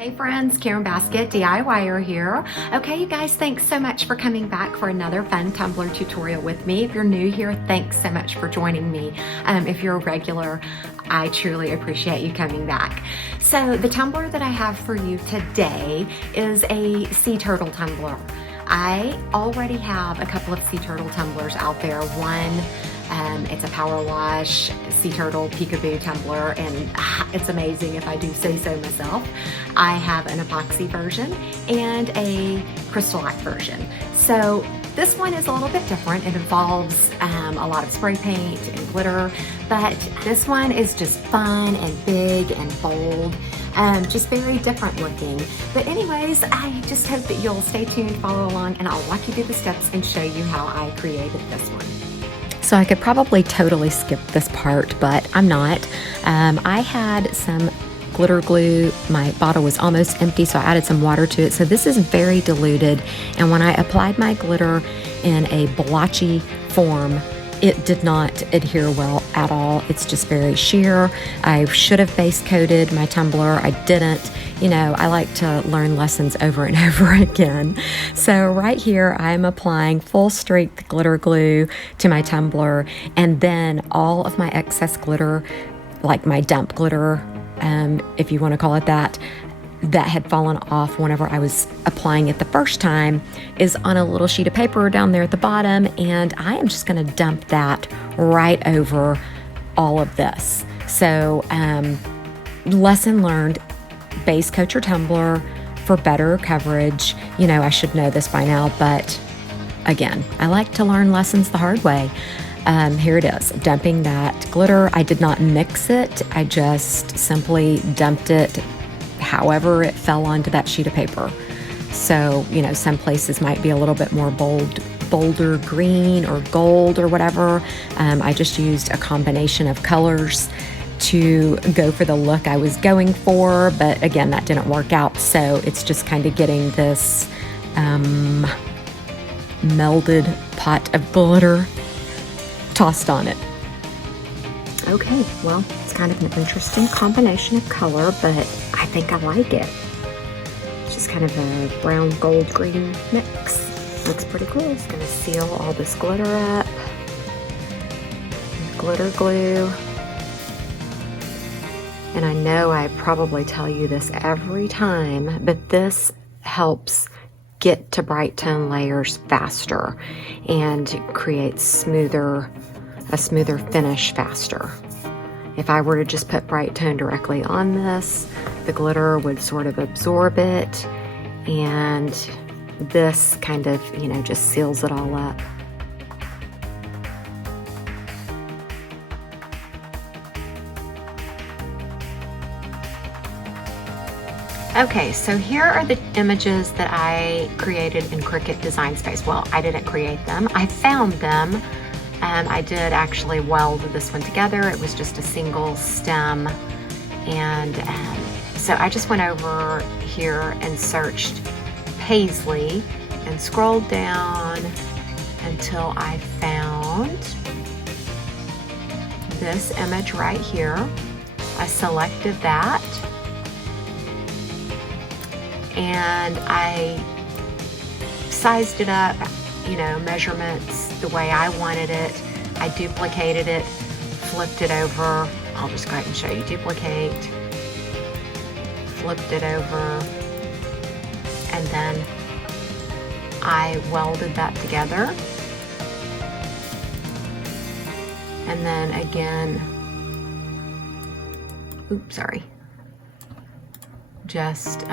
Hey friends, Karen Basket DIYer here. Okay, you guys, thanks so much for coming back for another fun Tumbler tutorial with me. If you're new here, thanks so much for joining me. If you're a regular, I truly appreciate you coming back. So the tumbler that I have for you today is a sea turtle tumbler. I already have a couple of sea turtle tumblers out there. One, it's a power wash sea turtle Peekaboo tumbler, and it's amazing if I do say so myself. I have an epoxy version and a Crystalac version. So this one is a little bit different. It involves a lot of spray paint and glitter, but this one is just fun and big and bold. Just very different looking. But anyways, I just hope that you'll stay tuned, follow along, and I'll walk you through the steps and show you how I created this one. So I could probably totally skip this part, but I'm not. I had some glitter glue. My bottle was almost empty, so I added some water to it. So this is very diluted, and when I applied my glitter in a blotchy form, it did not adhere well at all. It's just very sheer. I should have base coated my tumbler. I didn't. You know, I like to learn lessons over and over again. So right here, I'm applying full strength glitter glue to my tumbler, and then all of my excess glitter, like my dump glitter, if you want to call it that had fallen off whenever I was applying it the first time, is on a little sheet of paper down there at the bottom, and I am just going to dump that right over all of this. So lesson learned: base coat your tumbler for better coverage. You know, I should know this by now, but again, I like to learn lessons the hard way. Here it is, dumping that glitter. I did not mix it. I just simply dumped it however it fell onto that sheet of paper. So, you know, some places might be a little bit more bolder green or gold or whatever. I just used a combination of colors to go for the look I was going for, but again, that didn't work out. So it's just kind of getting this melded pot of glitter tossed on it. Okay, well, it's kind of an interesting combination of color, but I think I like it. It's just kind of a brown gold green mix. Looks pretty cool. It's gonna seal all this glitter up. Glitter glue. And I know I probably tell you this every time, but this helps get to bright tone layers faster and creates a smoother finish faster. If I were to just put bright tone directly on this, the glitter would sort of absorb it, and this kind of, you know, just seals it all up. Okay, so here are the images that I created in Cricut Design Space. Well, I didn't create them. I found them. I did actually weld this one together. It was just a single stem. And so I just went over here and searched Paisley and scrolled down until I found this image right here. I selected that, and I sized it up, you know, measurements the way I wanted it. I duplicated it, flipped it over. I'll just go ahead and show you. Duplicate, flipped it over, and then I welded that together. And then again, oops, sorry. Just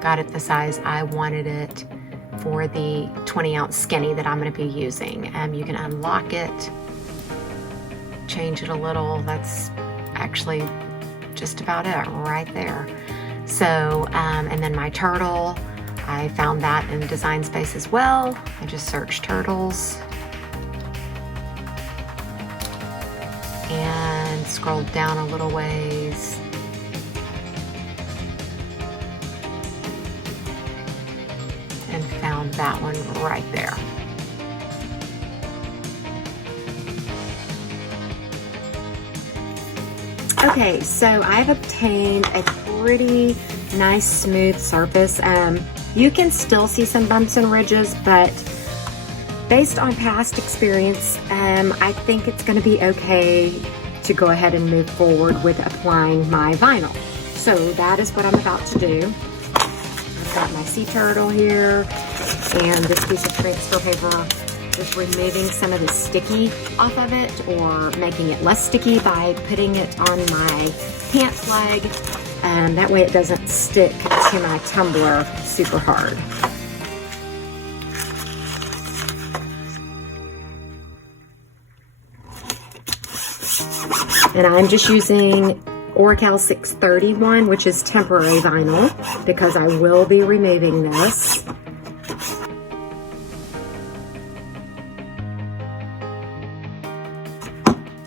got it the size I wanted it for the 20-ounce skinny that I'm going to be using. You can unlock it, change it a little. That's actually just about it right there. So, and then my turtle, I found that in Design Space as well. I just searched turtles and scrolled down a little ways. And found that one right there. Okay, so I've obtained a pretty nice smooth surface. You can still see some bumps and ridges, but based on past experience, I think it's going to be okay to go ahead and move forward with applying my vinyl. So that is what I'm about to do. I've got my sea turtle here and this piece of transfer paper, just removing some of the sticky off of it or making it less sticky by putting it on my pants leg. That way it doesn't stick to my tumbler super hard. And I'm just using Oracal 631, which is temporary vinyl, because I will be removing this.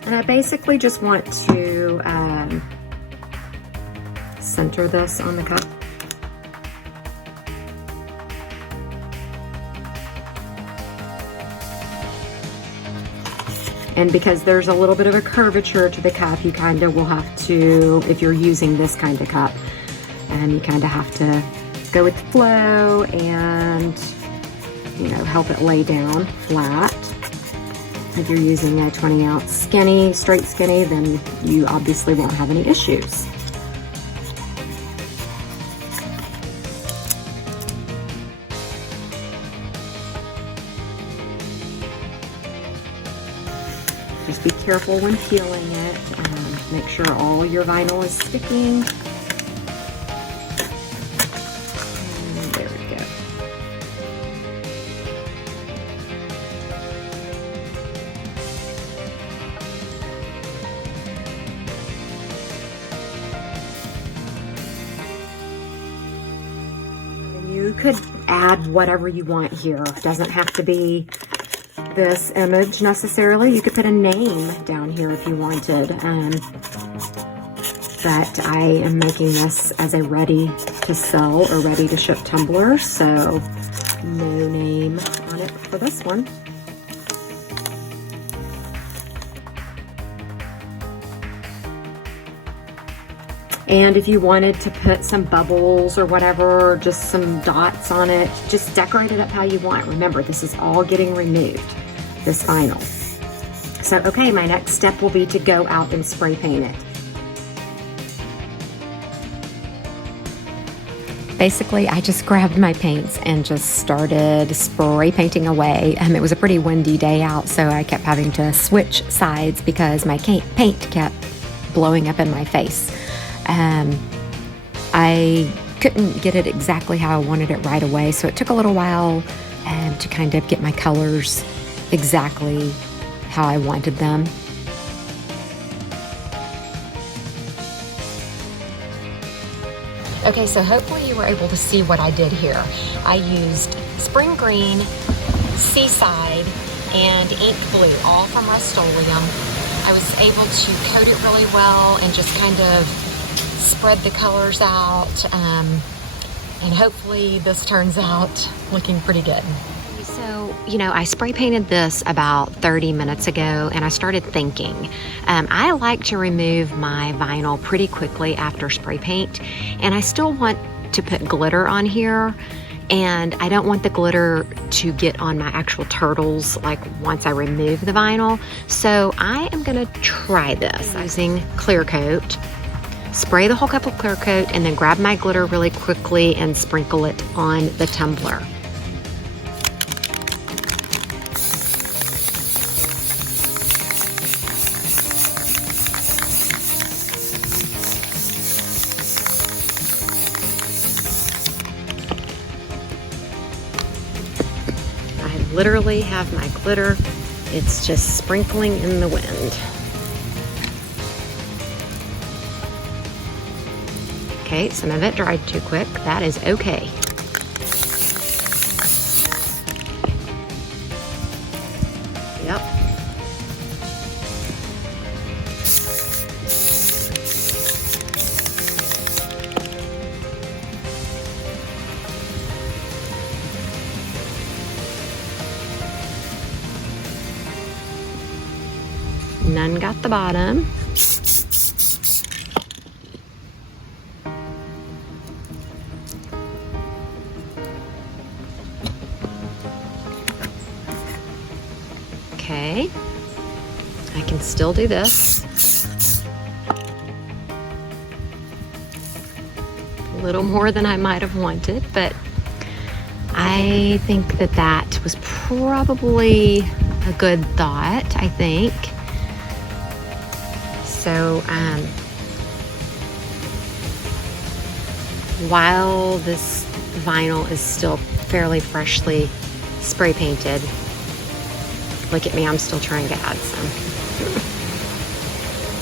And I basically just want to center this on the cup. And because there's a little bit of a curvature to the cup, you kind of will have to, if you're using this kind of cup, you kind of have to go with the flow and, you know, help it lay down flat. If you're using a 20-ounce skinny, straight skinny, then you obviously won't have any issues. Just be careful when peeling it. Make sure all your vinyl is sticking. And there we go. And you could add whatever you want here. It doesn't have to be this image necessarily. You could put a name down here if you wanted, but I am making this as a ready to sell or ready to ship tumbler, so no name on it for this one. And if you wanted to put some bubbles or whatever, or just some dots on it, just decorate it up how you want. Remember, this is all getting removed, this vinyl. So, okay, my next step will be to go out and spray paint it. Basically, I just grabbed my paints and just started spray painting away. It was a pretty windy day out, so I kept having to switch sides because my paint kept blowing up in my face. I couldn't get it exactly how I wanted it right away, so it took a little while to kind of get my colors exactly how I wanted them. Okay, so hopefully you were able to see what I did here. I used Spring Green, Seaside, and Ink Blue, all from Rustoleum. I was able to coat it really well and just kind of spread the colors out, and hopefully this turns out looking pretty good. So, you know, I spray painted this about 30 minutes ago, and I started thinking, I like to remove my vinyl pretty quickly after spray paint, and I still want to put glitter on here, and I don't want the glitter to get on my actual turtles like once I remove the vinyl. So I am gonna try this using clear coat. Spray the whole cup of clear coat and then grab my glitter really quickly and sprinkle it on the tumbler. I literally have my glitter. It's just sprinkling in the wind. Okay, some of it dried too quick. That is okay. Yep. None got the bottom. still do this. A little more than I might have wanted, but I think that that was probably a good thought, I think. So, while this vinyl is still fairly freshly spray painted, look at me, I'm still trying to add some.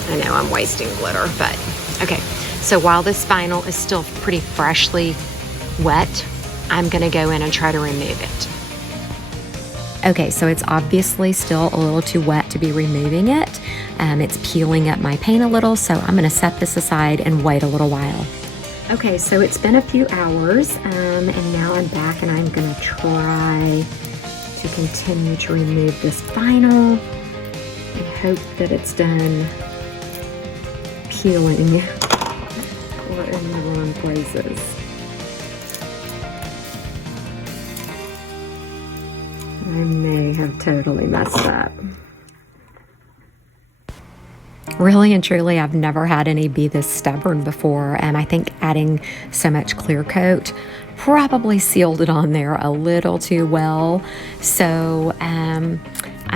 I know I'm wasting glitter, but okay. So while this vinyl is still pretty freshly wet, I'm gonna go in and try to remove it. Okay, so it's obviously still a little too wet to be removing it. It's peeling up my paint a little, so I'm gonna set this aside and wait a little while. Okay, so it's been a few hours, and now I'm back and I'm gonna try to continue to remove this vinyl and hope that it's done peeling or in the wrong places. I may have totally messed up. Really and truly, I've never had any be this stubborn before, and I think adding so much clear coat probably sealed it on there a little too well. So I'm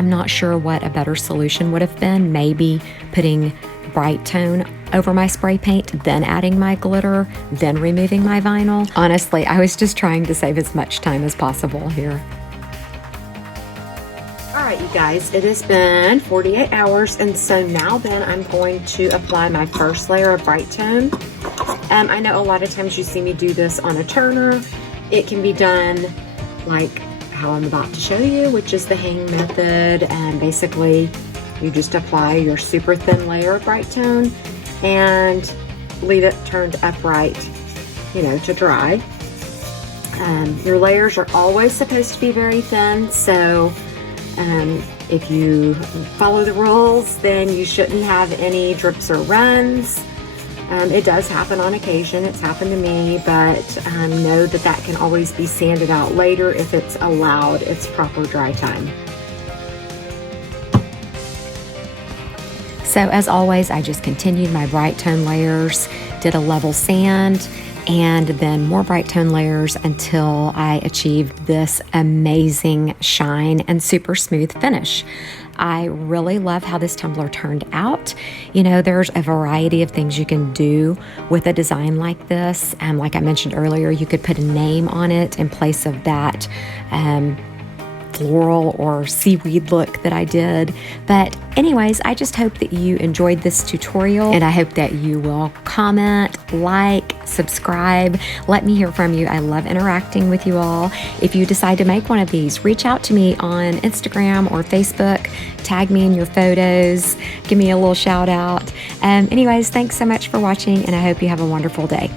not sure what a better solution would have been. Maybe putting Brite tone over my spray paint, then adding my glitter, then removing my vinyl. Honestly, I was just trying to save as much time as possible here. Alright, you guys, it has been 48 hours, and so now then I'm going to apply my first layer of Brite tone. I know a lot of times you see me do this on a turner. It can be done like how I'm about to show you, which is the hang method, and basically you just apply your super thin layer of Brite tone and leave it turned upright, you know, to dry. Your layers are always supposed to be very thin, so if you follow the rules, then you shouldn't have any drips or runs. It does happen on occasion. It's happened to me, but know that that can always be sanded out later if it's allowed its proper dry time. So as always, I just continued my Brite tone layers, did a level sand, and then more Brite tone layers until I achieved this amazing shine and super smooth finish. I really love how this tumbler turned out. You know, there's a variety of things you can do with a design like this. Like I mentioned earlier, you could put a name on it in place of that floral or seaweed look that I did. But anyways, I just hope that you enjoyed this tutorial, and I hope that you will comment, like, subscribe. Let me hear from you. I love interacting with you all. If you decide to make one of these, reach out to me on Instagram or Facebook. Tag me in your photos. Give me a little shout out. Anyways, thanks so much for watching, and I hope you have a wonderful day.